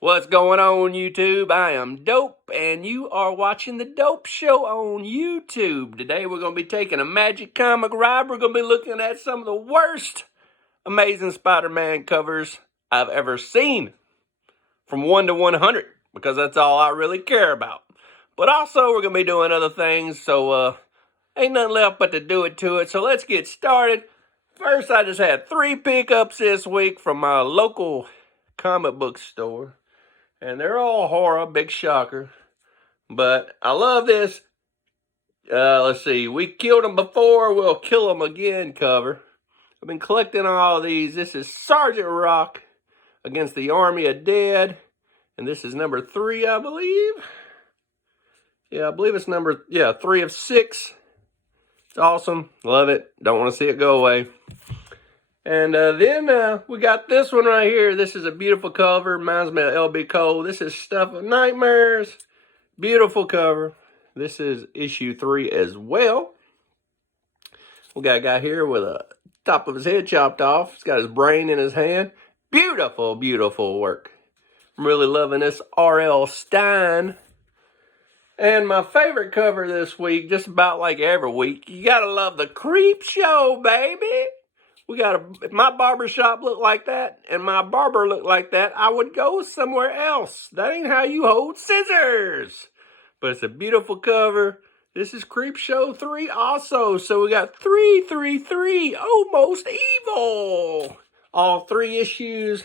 What's going on, YouTube? I am Dope, and you are watching The Dope Show on YouTube. Today we're going to be taking a magic comic ride. We're going to be looking at some of the worst Amazing Spider-Man covers I've ever seen. From 1 to 100, because that's all I really care about. But also, we're going to be doing other things, so ain't nothing left but to do it to it. So let's get started. First, I just had 3 pickups this week from my local comic book store. And they're all horror, big shocker. But I love this. Let's see. We killed them before, we'll kill them again cover. I've been collecting all these. This is Sergeant Rock against the Army of Dead. And this is number 3, I believe. Yeah, I believe it's number 3 of 6. It's awesome. Love it. Don't want to see it go away. And then we got this one right here. This is a beautiful cover. Reminds me of L.B. Cole. This is Stuff of Nightmares. Beautiful cover. This is issue 3 as well. We got a guy here with a top of his head chopped off. He's got his brain in his hand. Beautiful, beautiful work. I'm really loving this R.L. Stine. And my favorite cover this week, just about like every week, you gotta love the Creep Show, baby. If my barber shop looked like that and my barber looked like that, I would go somewhere else. That ain't how you hold scissors. But it's a beautiful cover. This is Creep Show 3 also. So we got 333, Almost Evil. All 3 issues,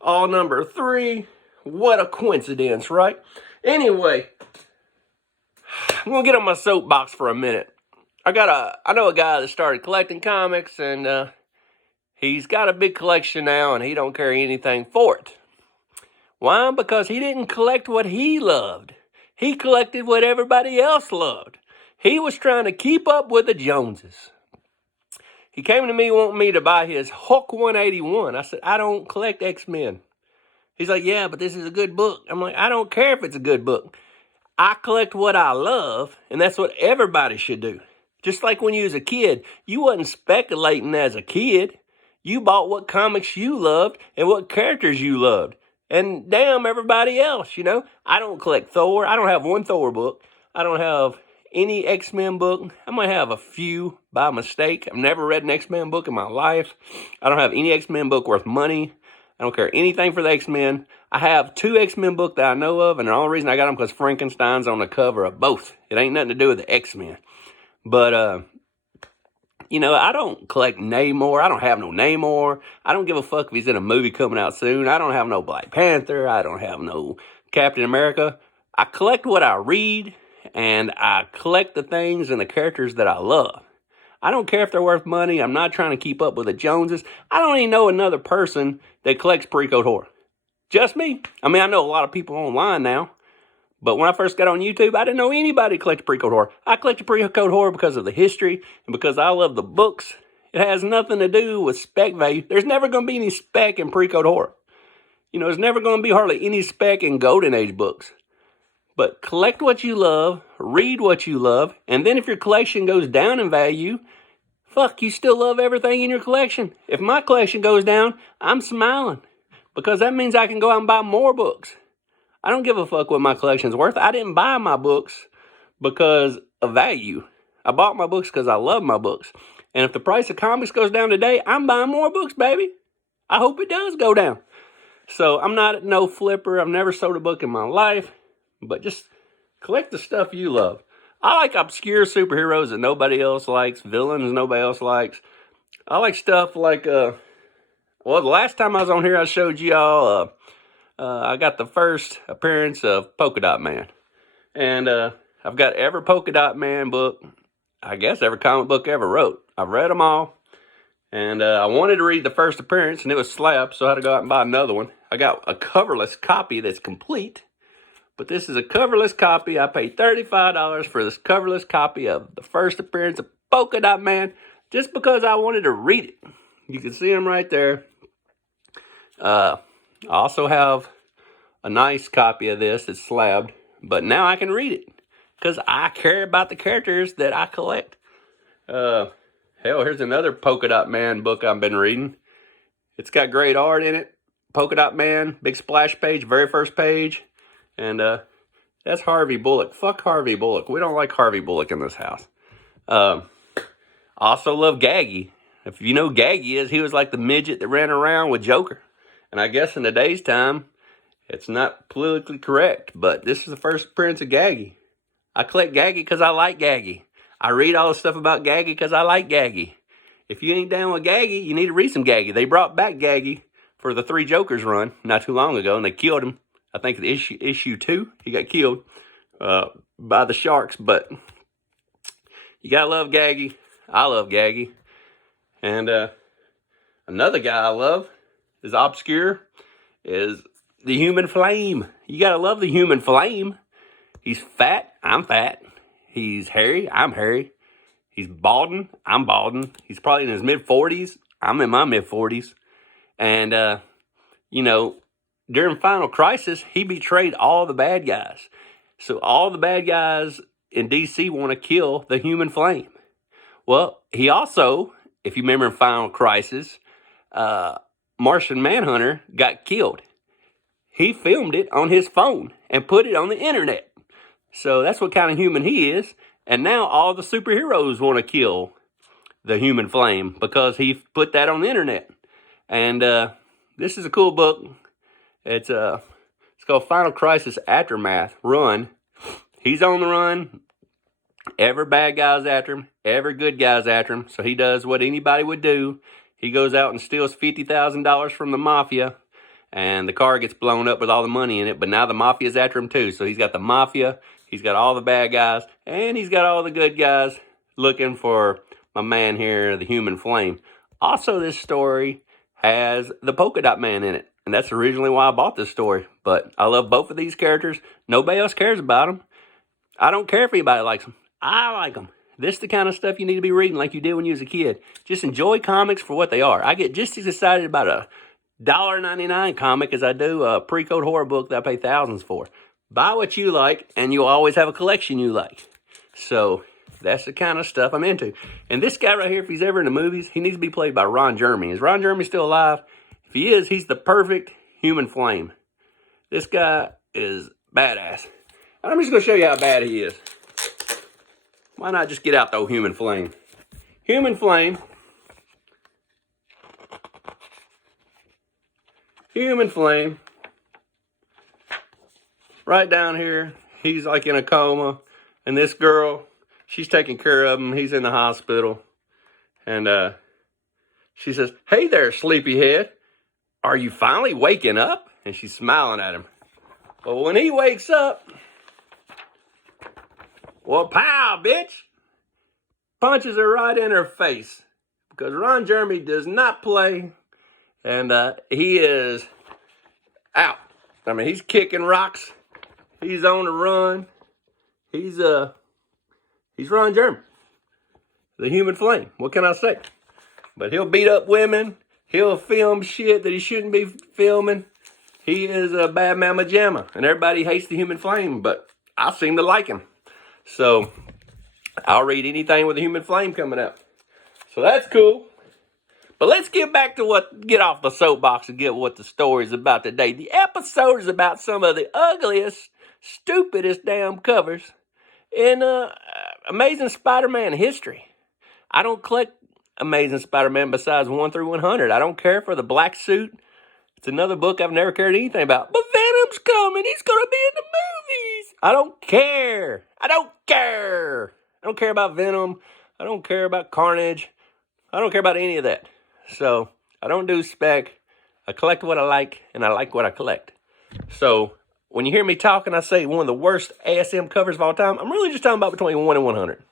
all number 3. What a coincidence, right? Anyway, I'm going to get on my soapbox for a minute. I know a guy that started collecting comics, and he's got a big collection now, and he don't carry anything for it. Why? Because he didn't collect what he loved. He collected what everybody else loved. He was trying to keep up with the Joneses. He came to me wanting me to buy his Hulk 181. I said, I don't collect X-Men. He's like, yeah, but this is a good book. I'm like, I don't care if it's a good book. I collect what I love, and that's what everybody should do. Just like when you was a kid, you wasn't speculating as a kid. You bought what comics you loved and what characters you loved. And damn everybody else, you know. I don't collect Thor. I don't have one Thor book. I don't have any X-Men book. I might have a few by mistake. I've never read an X-Men book in my life. I don't have any X-Men book worth money. I don't care anything for the X-Men. I have 2 X-Men books that I know of, and the only reason I got them because Frankenstein's on the cover of both. It ain't nothing to do with the X-Men. But, you know, I don't collect Namor. I don't have no Namor. I don't give a fuck if he's in a movie coming out soon. I don't have no Black Panther. I don't have no Captain America. I collect what I read, and I collect the things and the characters that I love. I don't care if they're worth money. I'm not trying to keep up with the Joneses. I don't even know another person that collects pre-code horror. Just me. I mean, I know a lot of people online now. But when I first got on YouTube, I didn't know anybody collected pre-code horror. I collected pre-code horror because of the history and because I love the books. It has nothing to do with spec value. There's never going to be any spec in pre-code horror. You know, there's never going to be hardly any spec in Golden Age books. But collect what you love, read what you love, and then if your collection goes down in value, fuck, you still love everything in your collection. If my collection goes down, I'm smiling because that means I can go out and buy more books. I don't give a fuck what my collection's worth. I didn't buy my books because of value. I bought my books because I love my books. And if the price of comics goes down today, I'm buying more books, baby. I hope it does go down. So I'm not no flipper. I've never sold a book in my life. But just collect the stuff you love. I like obscure superheroes that nobody else likes. Villains nobody else likes. I like stuff like, the last time I was on here, I showed y'all... I got the first appearance of Polka Dot Man. And I've got every Polka Dot Man book, I guess every comic book ever wrote. I've read them all. And I wanted to read the first appearance, and it was slapped, so I had to go out and buy another one. I got a coverless copy that's complete. But this is a coverless copy. I paid $35 for this coverless copy of the first appearance of Polka Dot Man just because I wanted to read it. You can see them right there. I also have a nice copy of this that's slabbed, but now I can read it because I care about the characters that I collect. Hell, here's another Polka Dot Man book I've been reading. It's got great art in it, Polka Dot Man, big splash page, very first page. And that's Harvey Bullock. Fuck Harvey Bullock. We don't like Harvey Bullock in this house. I also love Gaggy. If you know who Gaggy is, he was like the midget that ran around with Joker. And I guess in today's time, it's not politically correct, but this is the first appearance of Gaggy. I collect Gaggy because I like Gaggy. I read all the stuff about Gaggy because I like Gaggy. If you ain't down with Gaggy, you need to read some Gaggy. They brought back Gaggy for the Three Jokers run not too long ago, and they killed him. I think the issue 2, he got killed by the sharks, but you gotta love Gaggy. I love Gaggy. And another guy I love is obscure, is the Human Flame. You gotta love the Human Flame. He's fat, I'm fat. He's hairy, I'm hairy. He's balding, I'm balding. He's probably in his mid-40s, I'm in my mid-40s. And, you know, during Final Crisis, he betrayed all the bad guys. So all the bad guys in DC want to kill the Human Flame. Well, he also, if you remember in Final Crisis, Martian Manhunter got killed. He filmed it on his phone and put it on the internet. So that's what kind of human he is. And now all the superheroes want to kill the Human Flame because he put that on the internet. And this is a cool book. It's called Final Crisis Aftermath Run. He's on the run. Every bad guy's after him. Every good guy's after him. So he does what anybody would do. He goes out and steals $50,000 from the mafia. And the car gets blown up with all the money in it. But now the mafia's after him too. So he's got the mafia. He's got all the bad guys. And he's got all the good guys looking for my man here, the Human Flame. Also, this story has the Polka Dot Man in it. And that's originally why I bought this story. But I love both of these characters. Nobody else cares about them. I don't care if anybody likes them. I like them. This is the kind of stuff you need to be reading like you did when you was a kid. Just enjoy comics for what they are. I get just as excited about a $1.99 comic as I do a pre-code horror book that I pay thousands for. Buy what you like, and you'll always have a collection you like. So that's the kind of stuff I'm into. And this guy right here, if he's ever in the movies, he needs to be played by Ron Jeremy. Is Ron Jeremy still alive? If he is, he's the perfect Human Flame. This guy is badass. I'm just going to show you how bad he is. Why not just get out the old Human Flame? Human Flame. Human Flame. Right down here, he's like in a coma. And this girl, she's taking care of him. He's in the hospital. And she says, "Hey there, sleepyhead. Are you finally waking up?" And she's smiling at him. But when he wakes up, well, pow, bitch. Punches her right in her face. Because Ron Jeremy does not play. And he is out. I mean, he's kicking rocks. He's on the run. He's Ron Jeremy. The Human Flame. What can I say? But he'll beat up women. He'll film shit that he shouldn't be filming. He is a bad mama jamma. And everybody hates the Human Flame. But I seem to like him. So, I'll read anything with a Human Flame coming up. So that's cool. But let's get back to get off the soapbox and get what the story is about today. The episode is about some of the ugliest, stupidest damn covers in Amazing Spider-Man history. I don't collect Amazing Spider-Man besides 1 through 100. I don't care for the black suit. It's another book I've never cared anything about. But Venom's coming. He's going to be in the movies. I don't care. I don't care. I don't care about Venom. I don't care about Carnage. I don't care about any of that. So, I don't do spec. I collect what I like, and I like what I collect. So, when you hear me talking, I say one of the worst ASM covers of all time. I'm really just talking about between 1 and 100.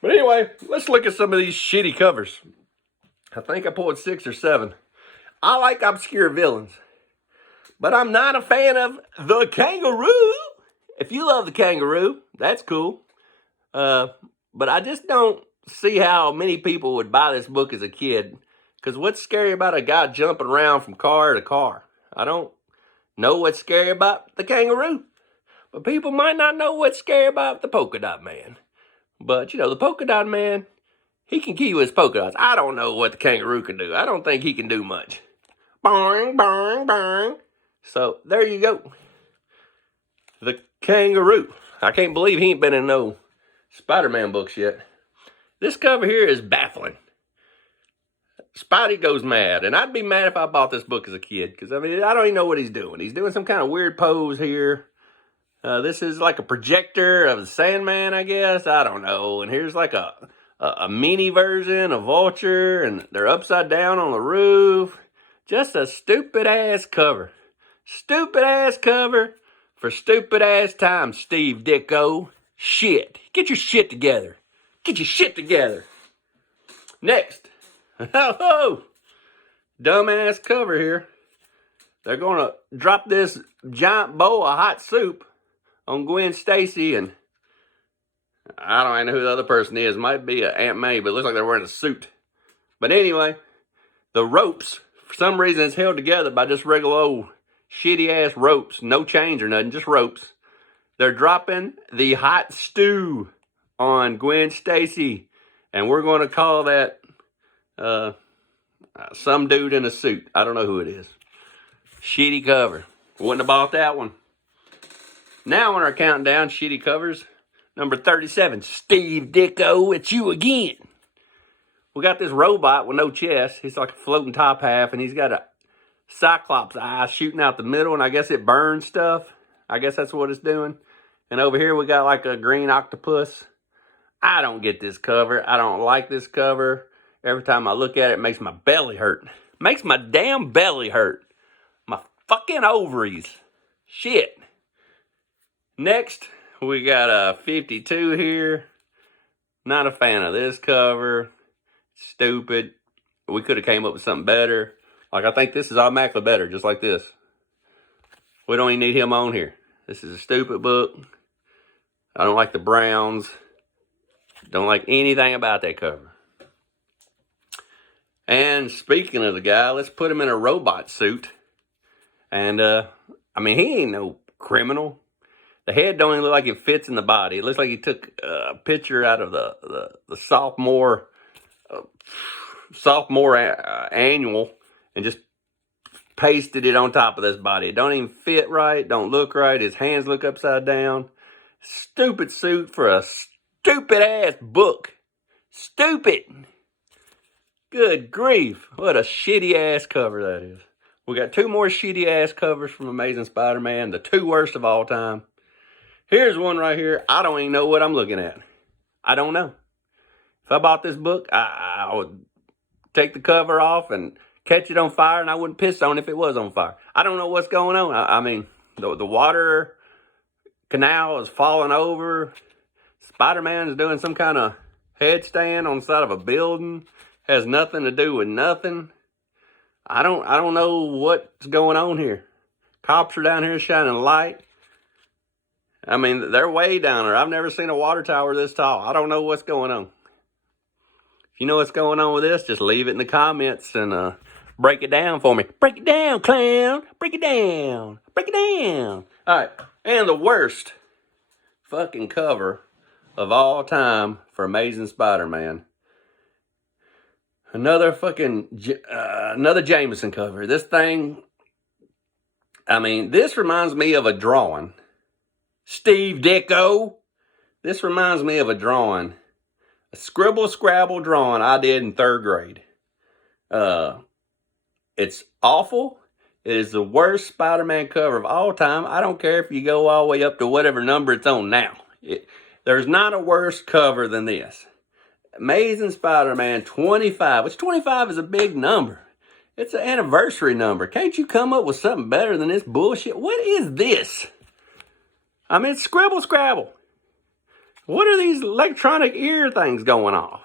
But anyway, let's look at some of these shitty covers. I think I pulled 6 or 7. I like obscure villains. But I'm not a fan of the Kangaroo. If you love the Kangaroo, that's cool. But I just don't see how many people would buy this book as a kid. Because what's scary about a guy jumping around from car to car? I don't know what's scary about the Kangaroo. But people might not know what's scary about the Polka Dot Man. But, you know, the Polka Dot Man, he can kill you with his polka dots. I don't know what the Kangaroo can do. I don't think he can do much. Boing, boing, boing. So there you go. The kangaroo. I can't believe he ain't been in no Spider-Man books yet. This cover here is baffling. Spidey goes mad, and I'd be mad if I bought this book as a kid, because, I mean, I don't even know what he's doing. He's doing some kind of weird pose here. This is like a projector of the Sandman, I guess. I don't know. And here's like a mini version of Vulture, and they're upside down on the roof. Just a stupid-ass cover. Stupid-ass cover for stupid-ass time, Steve Ditko. Shit. Get your shit together. Get your shit together. Next. Oh, dumbass cover here. They're going to drop this giant bowl of hot soup on Gwen Stacy, and I don't even know who the other person is. Might be Aunt May, but it looks like they're wearing a suit. But anyway, the ropes, for some reason, it's held together by just regular old shitty-ass ropes. No chains or nothing, just ropes. They're dropping the hot stew on Gwen Stacy, and we're going to call that some dude in a suit. I don't know who it is. Shitty cover. Wouldn't have bought that one. Now on our countdown, shitty covers, number 37, Steve Ditko, it's you again. We got this robot with no chest. He's like a floating top half, and he's got a Cyclops eye shooting out the middle, and I guess it burns stuff. I guess that's what it's doing. And over here we got like a green octopus. I don't get this cover. I don't like this cover. Every time I look at it, it makes my belly hurt. Makes my damn belly hurt. My fucking ovaries. Shit. Next, we got a 52 here. Not a fan of this cover. Stupid. We could have came up with something better. Like, I think this is automatically better, just like this. We don't even need him on here. This is a stupid book. I don't like the browns. Don't like anything about that cover. And speaking of the guy, let's put him in a robot suit. And, I mean, he ain't no criminal. The head don't even look like it fits in the body. It looks like he took a picture out of the sophomore annual and just pasted it on top of this body. It don't even fit right, don't look right. His hands look upside down. Stupid suit for a stupid-ass book. Stupid. Good grief. What a shitty-ass cover that is. We got two more shitty-ass covers from Amazing Spider-Man, the two worst of all time. Here's one right here. I don't even know what I'm looking at. I don't know. If I bought this book, I would take the cover off and catch it on fire, and I wouldn't piss on it if it was on fire. I don't know what's going on. I mean, the water canal is falling over. Spider-Man is doing some kind of headstand on the side of a building. Has nothing to do with nothing. I don't know what's going on here. Cops are down here shining light. I mean, they're way down there. I've never seen a water tower this tall. I don't know what's going on. If you know what's going on with this, just leave it in the comments and break it down for me. Break it down, clown. Break it down. Break it down. All right. And the worst fucking cover of all time for Amazing Spider-Man. Another Jameson cover. This thing, I mean, this reminds me of a drawing. Steve Ditko. This reminds me of a drawing. A scribble-scrabble drawing I did in 3rd grade. It's awful. It is the worst Spider-Man cover of all time. I don't care if you go all the way up to whatever number it's on now. There's not a worse cover than this. Amazing Spider-Man 25, which 25 is a big number. It's an anniversary number. Can't you come up with something better than this bullshit? What is this? I mean, it's scribble scrabble. What are these electronic ear things going off?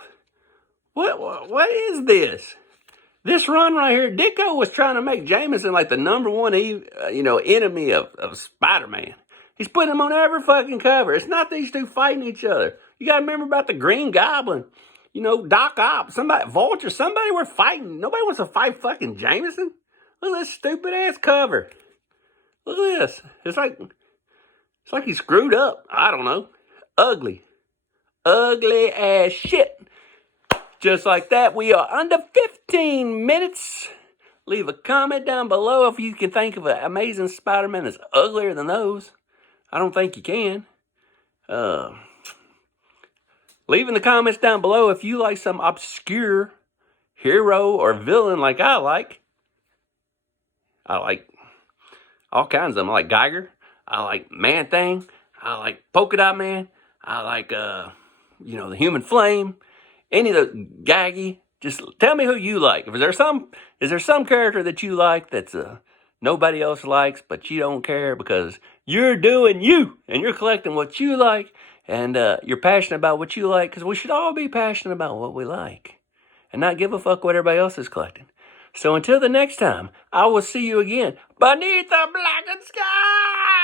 What is this? This run right here, Ditko was trying to make Jameson like the number one enemy of Spider-Man. He's putting him on every fucking cover. It's not these two fighting each other. You got to remember about the Green Goblin. You know, Doc Ock, somebody, Vulture, somebody were fighting. Nobody wants to fight fucking Jameson. Look at this stupid ass cover. Look at this. It's like he screwed up. I don't know. Ugly. Ugly ass shit. Just like that, we are under 15 minutes. Leave a comment down below if you can think of an Amazing Spider-Man that's uglier than those. I don't think you can. Leave in the comments down below if you like some obscure hero or villain like I like. I like all kinds of them. I like Geiger. I like Man-Thing. I like Polka Dot Man. I like, the Human Flame. Any of the Gaggy. Just tell me who you like. Is there some character that you like that's nobody else likes, but you don't care because you're doing you and you're collecting what you like and you're passionate about what you like? Because we should all be passionate about what we like and not give a fuck what everybody else is collecting. So until the next time, I will see you again beneath the blackened sky.